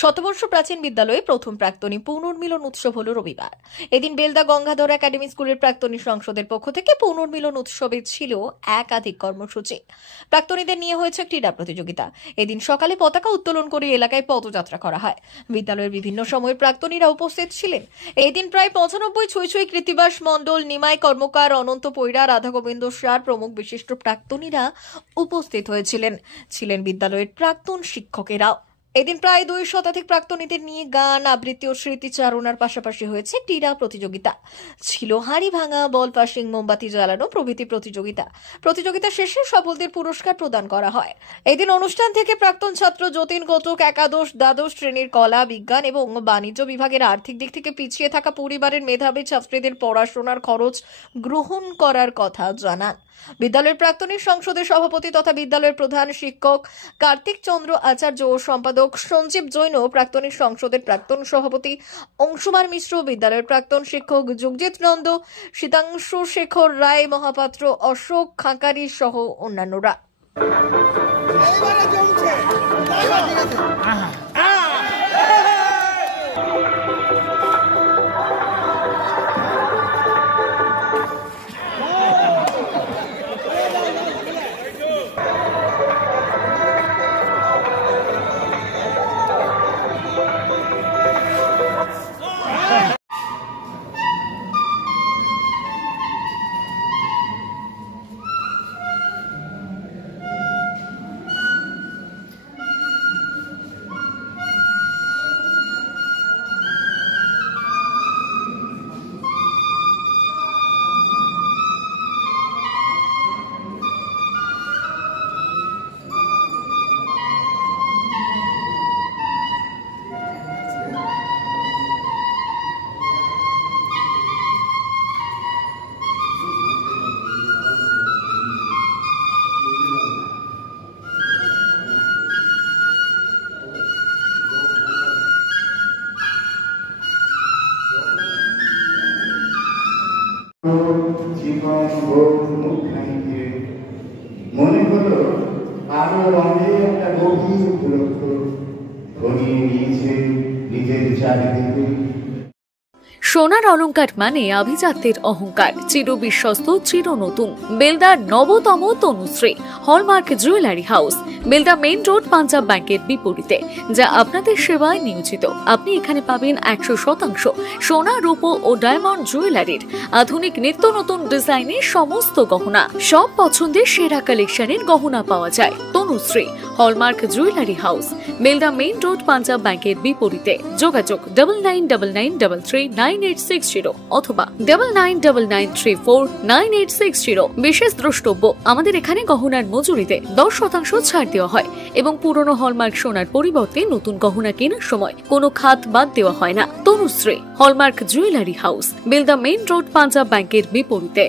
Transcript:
শতবর্ষ প্রাচীন বিদ্যালয়ে প্রথম প্রাক্তনী পুনর্মিলন উৎসব হল রবিবার। এদিন বেলদা গঙ্গাধর একাডেমি স্কুলের প্রাক্তনী সংসদের পক্ষ থেকে পুনর্মিলন উৎসবে ছিল একাধিক কর্মসূচি। প্রাক্তনীদের নিয়ে হয়েছে ক্রীড়া প্রতিযোগিতা। এদিন সকালে পতাকা উত্তোলন করে এলাকায় পদযাত্রা করা হয়। বিদ্যালয়ের বিভিন্ন সময়ের প্রাক্তনীরা উপস্থিত ছিলেন। এদিন প্রায় 95 ছুঁই কৃতিবাস মণ্ডল, নিমাই কর্মকার, অনন্ত পৈরা, রাধা গোবিন্দ সার প্রমুখ বিশিষ্ট প্রাক্তনীরা উপস্থিত ছিলেন বিদ্যালয়ের প্রাক্তন শিক্ষকেরাও। এদিন প্রায় 2 শতাধিক প্রাক্তনীদের নিয়ে গান, আবৃত্তি ও স্মৃতিচারণার পাশাপাশি হয়েছে ক্রীড়া প্রতিযোগিতা। ছিল হাড়ি ভাঙা, বল পাসিং, মোমবাতি জ্বালানো প্রভৃতি প্রতিযোগিতা শেষে সফলদের পুরস্কার প্রদান করা হয়। এদিন অনুষ্ঠান থেকে প্রাক্তন ছাত্র যতীন ঘটক একাদশ, দ্বাদশ শ্রেণীর কলা, বিজ্ঞান এবং বাণিজ্য বিভাগের আর্থিক দিক থেকে পিছিয়ে থাকা পরিবারের মেধাবী ছাত্রীদের পড়াশোনার খরচ গ্রহণ করার কথা জানান। বিদ্যালয়ের প্রাক্তনী সংসদের সভাপতি তথা বিদ্যালয়ের প্রধান শিক্ষক কার্তিক চন্দ্র আচার্য ও সম্পাদক সঞ্জীব জৈন, প্রাক্তনী সংসদের প্রাক্তন সভাপতি অংশুমান মিশ্র, বিদ্যালয়ের প্রাক্তন শিক্ষক যুগজিৎ নন্দ, শীতাংশু শেখর রায় মহাপাত্র, অশোক খাঁকারি সহ অন্যান্যরা। জীবন মুখ খাইয়ে মনে হলো আরো রঙে একটা গভীর উপলক্ষ ঘনিয়ে নিয়েছে নিজের চারিদিকে। সোনার অলংকার মানে আভিজাত্যের অহংকার, চির বিশ্বস্ত, চির নতুন। বেলদার নবতম Tanushree hallmark jewellery house, Belda main road, Punjab ব্যাংকের বিপরীতে, যা আপনাদের সেবায় নিয়োজিত। আপনি এখানে পাবেন 100% সোনা, রূপো ও ডায়মন্ড জুয়েলারির আধুনিক নিত্য নতুন ডিজাইনের সমস্ত গহনা। সব পছন্দের সেরা কালেকশনের গহনা পাওয়া যায়। Tanushree hallmark jewellery house, Belda main road, Punjab ব্যাংকের বিপরীতে। যোগাযোগ 9999339860 অথবা 9999349860। বিশেষ দ্রষ্টব্য, আমাদের এখানে গহনার মজুরিতে 10% ছাড় দেওয়া হয় এবং পুরনো হলমার্ক সোনার পরিবর্তে নতুন গহনা কেনার সময় কোনো খাত বাদ দেওয়া হয় না। Tanushree hallmark jewellery house, Belda main road, Punjab ব্যাংকের বিপরীতে।